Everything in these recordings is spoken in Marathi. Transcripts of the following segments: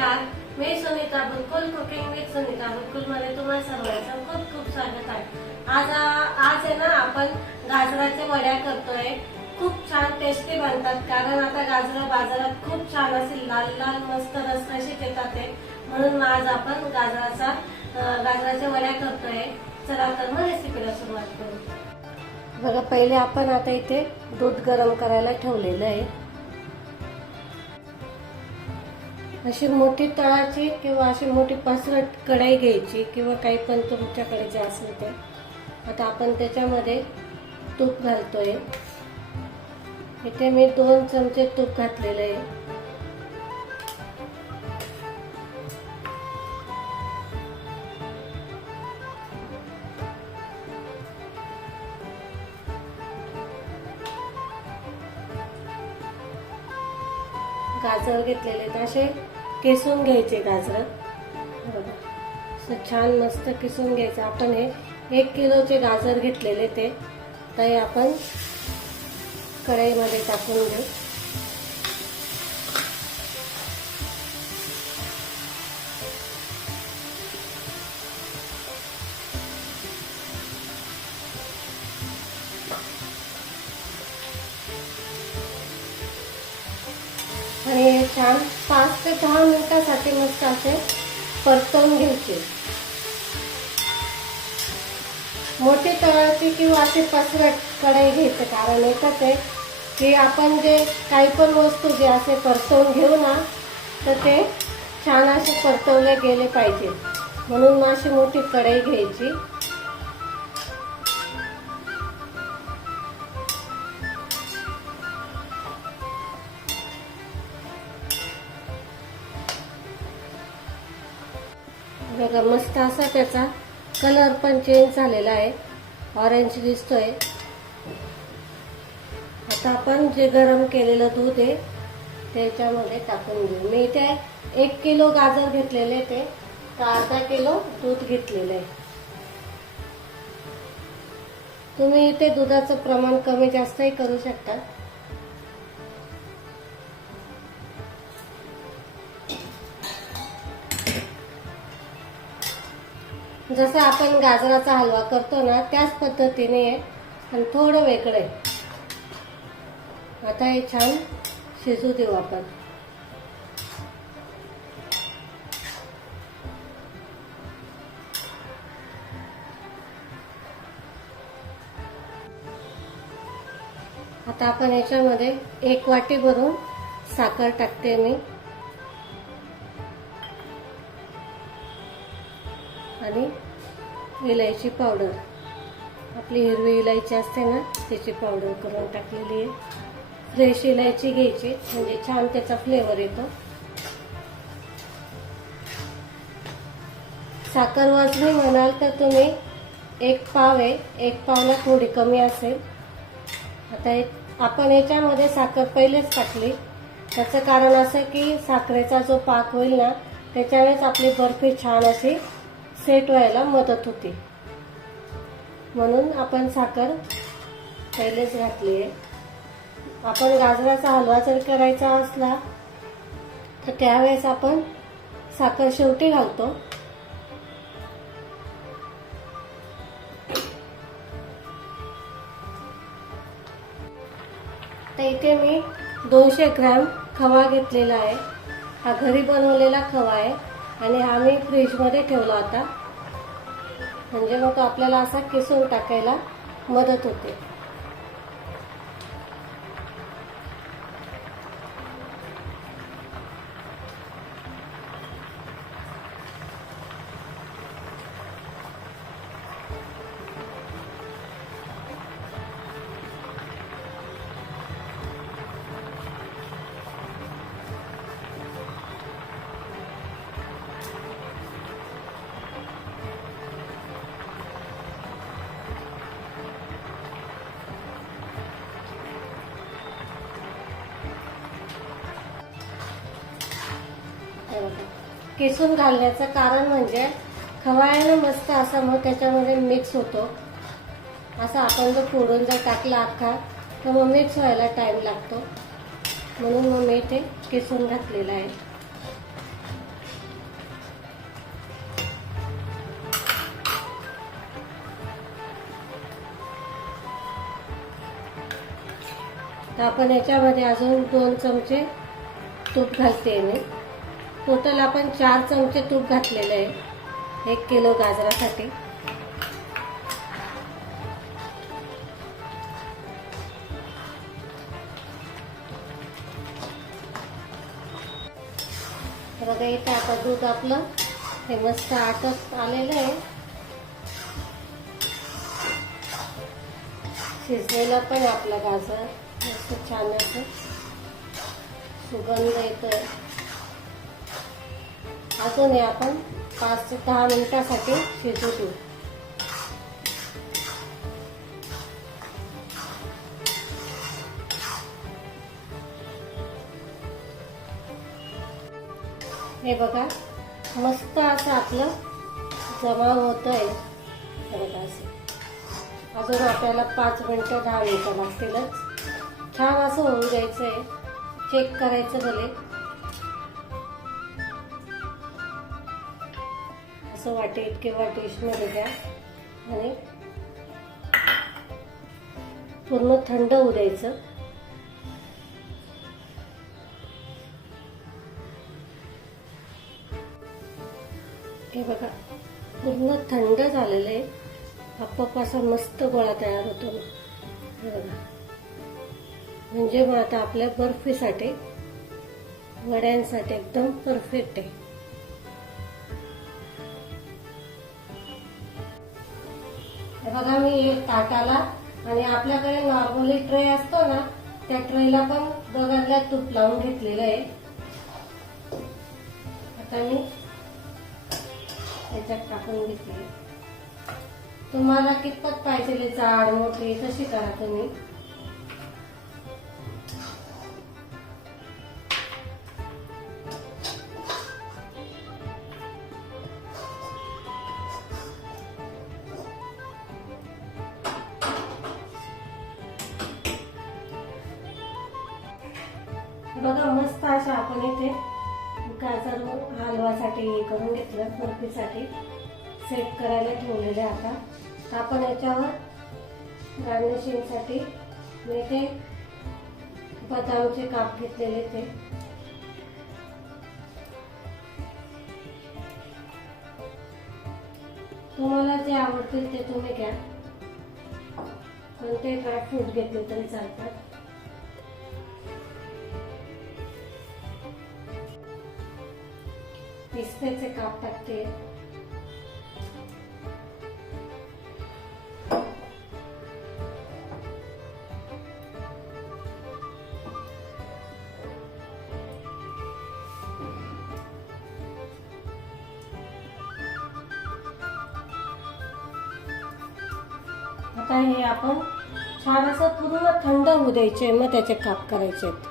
नमस्कार. मी सुनीता बुलकुल कुकिंग विथ सुनीता बुलकुलमध्ये तुम्हाला सर्वांचं खूप खूप स्वागत आहे. आज आज आहे ना आपण गाजराच्या वड्या करतोय. खूप छान टेस्टी बनतात कारण आता गाजरं बाजारात खूप छान असे लाल लाल मस्त रसरशीत येतात ते. म्हणून आज आपण गाजराचा गाजराच्या वड्या करतोय. चला तर मग रेसिपीला सुरुवात करू. बघा पहिले आपण आता इथे दूध गरम करायला ठेवलेलं आहे. अशी मोठी तळाची किंवा अशी मोठी पसरट कढाई घ्यायची किंवा काही पण तुमच्याकडे जे असेल ते. आता आपण त्याच्यामध्ये तूप घालतोय. इथे मी दोन चमचे तूप घातलेलं आहे. गाजर घेतलेले तर असे किसून घ्यायचे गाजर. बघा. छान मस्त किसून घ्यायचं. आपण हे एक किलोचे गाजर घेतलेले ते. ते आपण कढईमध्ये टाकून घेऊ आणि छान पाच ते दहा मिनिटासाठी मस्त असे परतवून घ्यायचे. मोठी तळाची किंवा अशी पसरट कढई घ्यायचं कारण एकच आहे की आपण जे काही पण वस्तू जे असे परतवून घेऊ ना तर ते छान असे परतवले गेले पाहिजे. म्हणून मग अशी मोठी कढई घ्यायची. बघा मस्त असा त्याचा कलर पण चेंज झालेला आहे. ऑरेंज दिसतोय. आता आपण जे गरम केलेलं दूध आहे त्याच्यामध्ये टाकून घेऊ मी इथे एक किलो गाजर घेतलेले ते. तर अर्धा किलो दूध घेतलेलं आहे. तुम्ही इथे दुधाचं प्रमाण कमी जास्तही करू शकता. जसं आपण गाजराचा हलवा करतो ना त्याच पद्धतीने आणि थोडं वेगळं आहे. आता हे छान शिजू देऊ आपण. आता आपण याच्यामध्ये एक वाटी भरून साखर टाकते मी. आणि इलायची पावडर आपली हिरवी इलायची असते ना त्याची पावडर करून टाकलेली आहे. फ्रेश इलायची घ्यायची म्हणजे छान त्याचा फ्लेवर येतो. साखर वाजणी म्हणाल तर तुम्ही एक पाव आहे एक पावला थोडी कमी असेल. आता एक आपण याच्यामध्ये साखर पहिलेच टाकली. त्याचं कारण असं की साखरेचा जो पाक होईल ना त्याच्यावेळेस आपली बर्फी छान अशी सेट व्हायला मदत होते. म्हणून आपण साखर पहिलेच घातली आहे. आपण गाजराचा हलवा जर करायचा असला तर त्यावेळेस आपण साखर शेवटी घालतो. तर इथे मी दोनशे ग्रॅम खवा घेतलेला आहे. हा घरी बनवलेला खवा आहे. आणि हा मी फ्रीजमध्ये ठेवला होता. म्हणजे मग आपल्याला असा किसून टाकायला मदत होते. किसून घालण्याचं कारण म्हणजे खवायला मस्त असा मग त्याच्यामध्ये मिक्स होतो. असा आपण जर फोडून जर टाकला अख्खा तर मग मिक्स व्हायला टाईम लागतो. म्हणून मग मी ते किसून घातलेलं आहे. तर आपण याच्यामध्ये अजून दोन चमचे तूप घालते मी. टोटल आपण चार चमचे तूप घातलेले आहे. एक किलो गाजरासाठी. तर बघा इथे आता दूध आपलं हे मस्त आटत आलेलं आहे. शिजलेला पण आपला गाजर मस्त छान असं सुगंध येतोय. अजून हे आपण पाच ते दहा मिनिटासाठी शिजू देऊ. हे बघा मस्त असं आपलं जमा होत आहे बघा असं. अजून आपल्याला पाच मिनटं दहा मिनटं लागतीलच. छान असं होऊन द्यायचं आहे चेक करायचं भले. असं वाटेल किंवा डिशमध्ये घ्या आणि पूर्ण थंड होऊ द्यायचं. हे बघा पूर्ण थंड झालेलं आहे. आपोआप असा मस्त गोळा तयार होतो. बघा. म्हणजे मग आता आपल्या बर्फीसाठी वड्यांसाठी एकदम परफेक्ट आहे. बघा मी एक ताटाला आणि आपल्याकडे नॉर्मली ट्रे असतो ना त्या ट्रेला पण बघायला तूप लावून घेतलेलं आहे. आता मी त्याच्यात टाकून घेतली तुम्हाला कितपत पाहिजे जाड मोठी तशी करा तुम्ही? अशा आपण इथे हलवासाठी हे करून घेतलं बर्फीसाठी. सेट करायला ठेवलेले आता. आपण याच्यावर गार्निशिंगसाठी मी ते बदामचे काप घेतलेले ते. तुम्हाला जे आवडतील ते तुम्ही घ्या. पण ते ड्रायफ्रूट घेतले तरी चालतात. पिस्त्याचे काप टाकते आता हे आपण छान असं पूर्ण थंड होऊ द्यायचे मग त्याचे काप करायचे आहेत.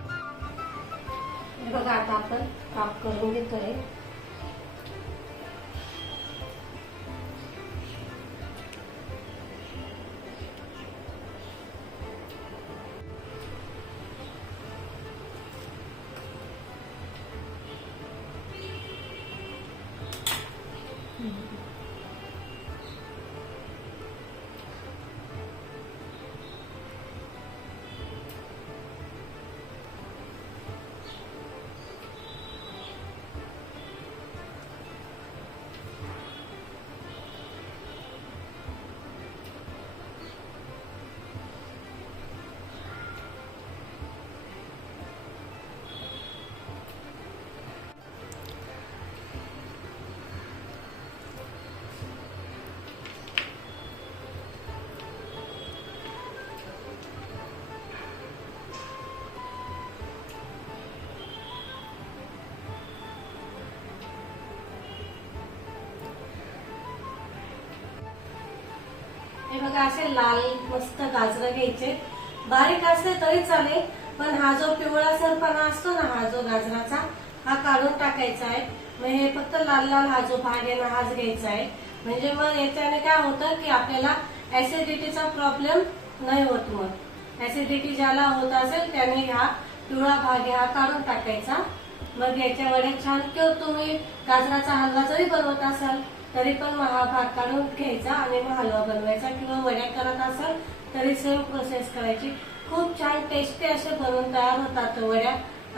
बघा आता आपण काप करून घेतोय. हे बघा असे लाल मस्त गाजरं घ्यायचे. बारीक असले तरी चालेल पण हा जो पिवळा सरपणा असतो ना हा जो गाजराचा हा काढून टाकायचा आहे. मग हे फक्त लाल लाल हा जो भाग आहे ना हाच घ्यायचा आहे. म्हणजे मग याच्याने काय होतं की आपल्याला ऍसिडिटीचा प्रॉब्लेम नाही होत मग. ऍसिडिटी ज्याला होत असेल त्याने हा पिवळा भाग हा काढून टाकायचा. मग याच्या छान किंवा तुम्ही गाजराचा हलवा जरी बनवत असाल तरी पण भात काढून घ्यायचा आणि मग हलवा बनवायचा किंवा वड्या करत असाल तरी सेम प्रोसेस करायची. खूप छान टेस्टी असे बनवून तयार होतात वड्या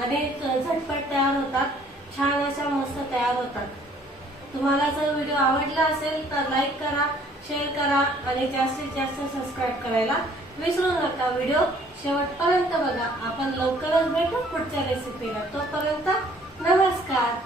आणि झटपट तयार होतात. छान अशा मस्त तयार होतात. तुम्हाला जर व्हिडिओ आवडला असेल तर लाईक करा शेअर करा आणि जास्तीत जास्त सबस्क्राईब करायला विसरू नका व्हिडिओ शेवटपर्यंत बघा. आपण लवकरच भेटू पुढच्या रेसिपीला तोपर्यंत नमस्कार.